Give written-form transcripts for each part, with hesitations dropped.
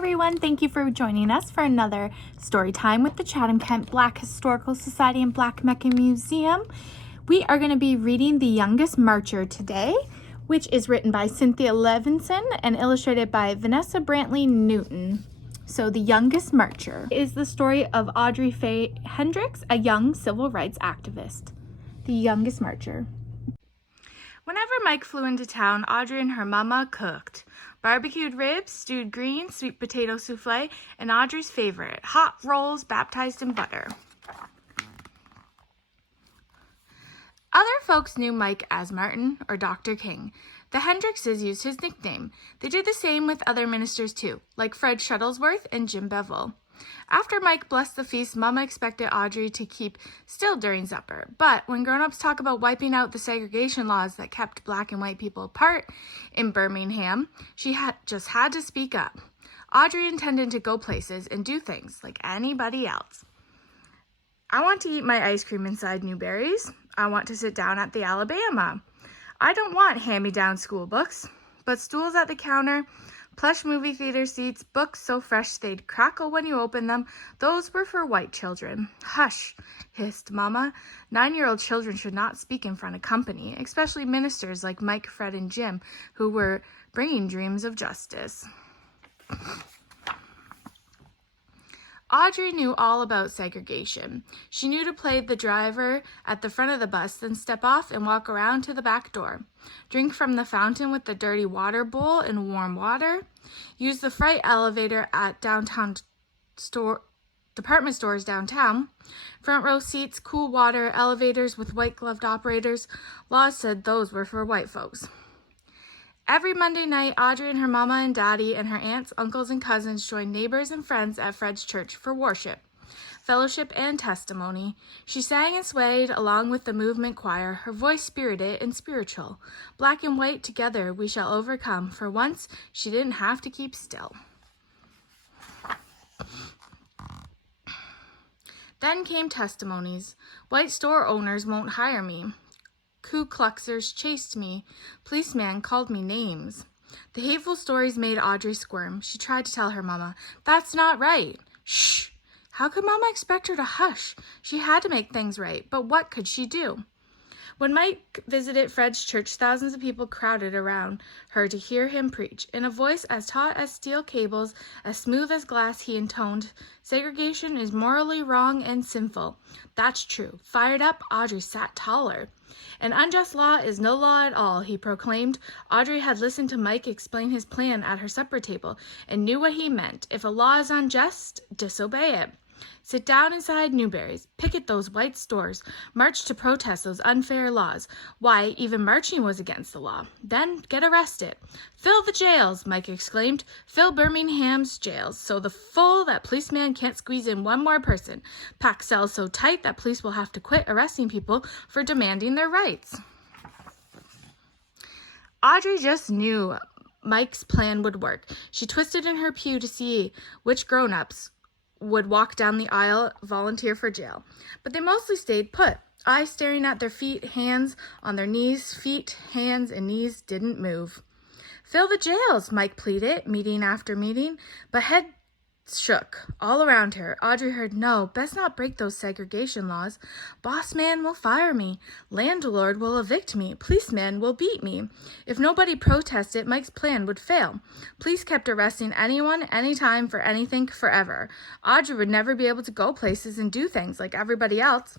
everyone, thank you for joining us for another story time with the Chatham-Kent Black Historical Society and Black Mecca Museum. We are going to be reading The Youngest Marcher today, which is written by Cynthia Levinson and illustrated by Vanessa Brantley-Newton. So The Youngest Marcher is the story of Audrey Faye Hendricks, a young civil rights activist. The Youngest Marcher. Whenever Mike flew into town, Audrey and her mama cooked. Barbecued ribs, stewed greens, sweet potato souffle, and Audrey's favorite, hot rolls baptized in butter. Other folks knew Mike as Martin or Dr. King. The Hendrickses used his nickname. They did the same with other ministers too, like Fred Shuttlesworth and Jim Bevel. After Mike blessed the feast, Mama expected Audrey to keep still during supper. But when grown-ups talk about wiping out the segregation laws that kept black and white people apart in Birmingham, she just had to speak up. Audrey intended to go places and do things like anybody else. I want to eat my ice cream inside Newberry's. I want to sit down at the Alabama. I don't want hand-me-down school books, but stools at the counter, plush movie theater seats, books so fresh they'd crackle when you open them, those were for white children. Hush, hissed Mama. 9-year-old children should not speak in front of company, especially ministers like Mike, Fred, and Jim, who were bringing dreams of justice. Audrey knew all about segregation. She knew to play the driver at the front of the bus, then step off and walk around to the back door. Drink from the fountain with the dirty water bowl and warm water. Use the freight elevator at department stores downtown. Front row seats, cool water, elevators with white-gloved operators. Laws said those were for white folks. Every Monday night, Audrey and her mama and daddy and her aunts, uncles, and cousins joined neighbors and friends at Fred's church for worship, fellowship, and testimony. She sang and swayed along with the movement choir, her voice spirited and spiritual. Black and white together we shall overcome. For once, she didn't have to keep still. Then came testimonies. White store owners won't hire me. Ku Kluxers chased me. Policeman called me names. The hateful stories made Audrey squirm. She tried to tell her mama, "That's not right." Shh! How could Mama expect her to hush? She had to make things right, but what could she do? When Mike visited Fred's church, thousands of people crowded around her to hear him preach. In a voice as taut as steel cables, as smooth as glass, he intoned, "Segregation is morally wrong and sinful." That's true. Fired up, Audrey sat taller. "An unjust law is no law at all," he proclaimed. Audrey had listened to Mike explain his plan at her supper table and knew what he meant. If a law is unjust, disobey it. Sit down inside Newberry's, picket those white stores, march to protest those unfair laws. Why, even marching was against the law. Then get arrested. "Fill the jails," Mike exclaimed. "Fill Birmingham's jails so full that policeman can't squeeze in one more person. Pack cells so tight that police will have to quit arresting people for demanding their rights." Audrey just knew Mike's plan would work. She twisted in her pew to see which grown-ups would walk down the aisle, volunteer for jail. But they mostly stayed put, eyes staring at their feet, hands on their knees. Feet, hands, and knees didn't move. "Fill the jails," Mike pleaded, meeting after meeting, but heads shook all around her. Audrey heard, "No, best not break those segregation laws. Boss man will fire me. Landlord will evict me. Policeman will beat me." If nobody protested, Mike's plan would fail. Police kept arresting anyone, anytime, for anything, forever. Audrey would never be able to go places and do things like everybody else.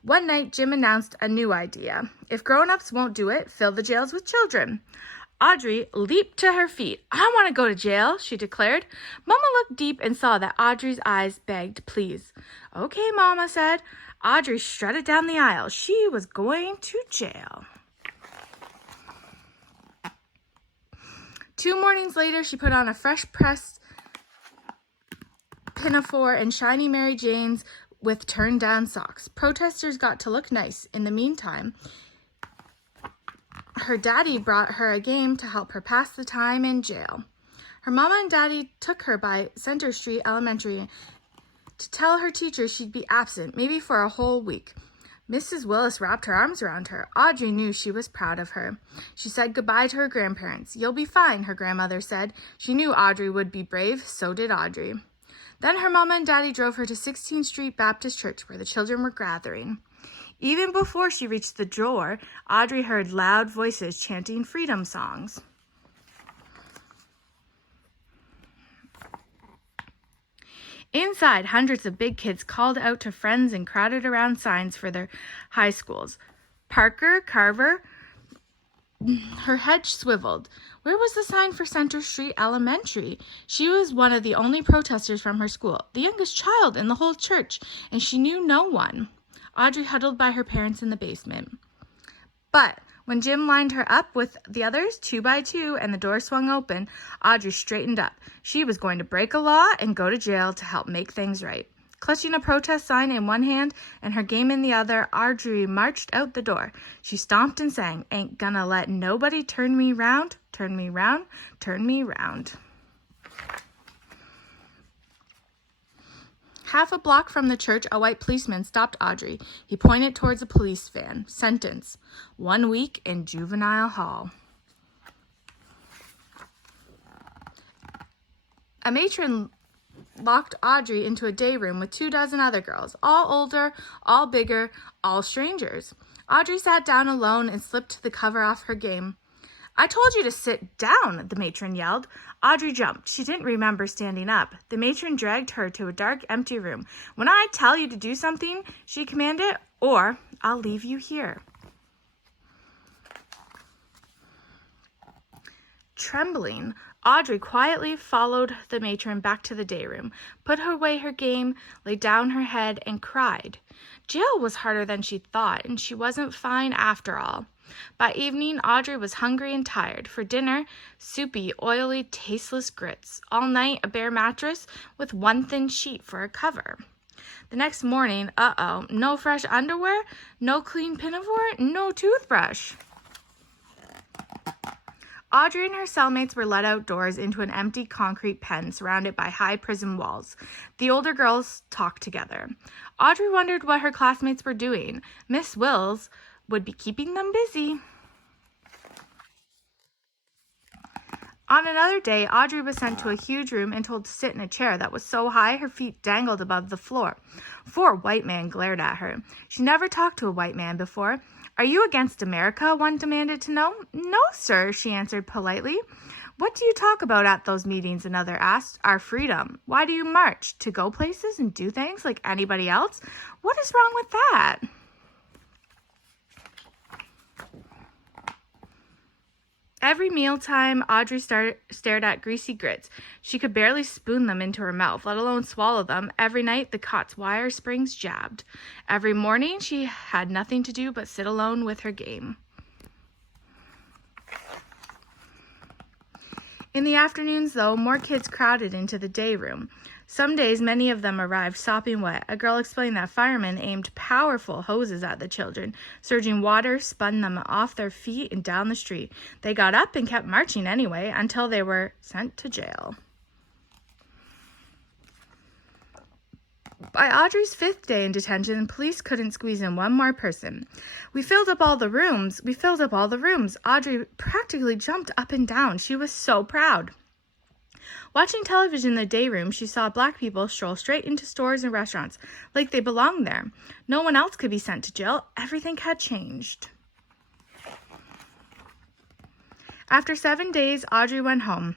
One night, Jim announced a new idea. If grown-ups won't do it, fill the jails with children. Audrey leaped to her feet. "I want to go to jail," she declared. Mama looked deep and saw that Audrey's eyes begged please. "Okay," Mama said. Audrey strutted down the aisle. She was going to jail. 2 mornings later, she put on a fresh-pressed pinafore and shiny Mary Janes with turned-down socks. Protesters got to look nice. In the meantime, her daddy brought her a game to help her pass the time in jail. Her mama and daddy took her by Center Street Elementary to tell her teacher she'd be absent, maybe for a whole week. Mrs. Willis wrapped her arms around her. Audrey knew she was proud of her. She said goodbye to her grandparents. "You'll be fine," her grandmother said. She knew Audrey would be brave, so did Audrey. Then her mama and daddy drove her to 16th Street Baptist Church, where the children were gathering. Even before she reached the door, Audrey heard loud voices chanting freedom songs. Inside, hundreds of big kids called out to friends and crowded around signs for their high schools. Parker, Carver, her head swiveled. Where was the sign for Center Street Elementary? She was one of the only protesters from her school, the youngest child in the whole church, and she knew no one. Audrey huddled by her parents in the basement. But when Jim lined her up with the others, 2 by 2, and the door swung open, Audrey straightened up. She was going to break a law and go to jail to help make things right. Clutching a protest sign in one hand and her game in the other, Audrey marched out the door. She stomped and sang, "Ain't gonna let nobody turn me round, turn me round, turn me round." Half a block from the church, a white policeman stopped Audrey. He pointed towards a police van. Sentence: 1 week in juvenile hall. A matron locked Audrey into a day room with 24 other girls, all older, all bigger, all strangers. Audrey sat down alone and slipped the cover off her game. "I told you to sit down," the matron yelled. Audrey jumped. She didn't remember standing up. The matron dragged her to a dark, empty room. "When I tell you to do something," she commanded, "or I'll leave you here." Trembling, Audrey quietly followed the matron back to the day room, put away her game, laid down her head, and cried. Jail was harder than she thought, and she wasn't fine after all. By evening, Audrey was hungry and tired. For dinner, soupy, oily, tasteless grits. All night, a bare mattress with one thin sheet for a cover. The next morning, no fresh underwear, no clean pinafore, no toothbrush. Audrey and her cellmates were led outdoors into an empty concrete pen surrounded by high prison walls. The older girls talked together. Audrey wondered what her classmates were doing. Miss Wills would be keeping them busy. On another day, Audrey was sent to a huge room and told to sit in a chair that was so high her feet dangled above the floor. 4 white men glared at her. She never talked to a white man before. "Are you against America?" one demanded to know. "No, sir," she answered politely. "What do you talk about at those meetings?" another asked. "Our freedom." "Why do you march? To go places and do things like anybody else? What is wrong with that?" Every mealtime, Audrey stared at greasy grits. She could barely spoon them into her mouth, let alone swallow them. Every night, the cot's wire springs jabbed. Every morning, she had nothing to do but sit alone with her game. In the afternoons, though, more kids crowded into the day room. Some days, many of them arrived sopping wet. A girl explained that firemen aimed powerful hoses at the children. Surging water spun them off their feet and down the street. They got up and kept marching anyway until they were sent to jail. By Audrey's 5th day in detention, police couldn't squeeze in one more person. We filled up all the rooms. Audrey practically jumped up and down. She was so proud. Watching television in the day room, she saw black people stroll straight into stores and restaurants, like they belonged there. No one else could be sent to jail. Everything had changed. After 7 days, Audrey went home.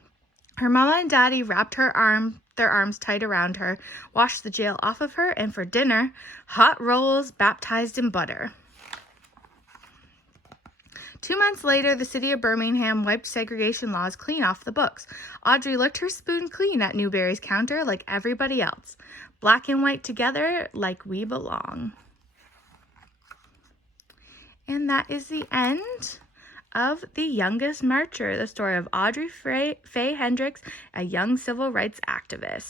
Her mama and daddy wrapped their arms tight around her, washed the jail off of her, and for dinner, hot rolls baptized in butter. 2 months later, the city of Birmingham wiped segregation laws clean off the books. Audrey licked her spoon clean at Newberry's counter like everybody else. Black and white together like we belong. And that is the end of The Youngest Marcher, the story of Audrey Faye Hendricks, a young civil rights activist.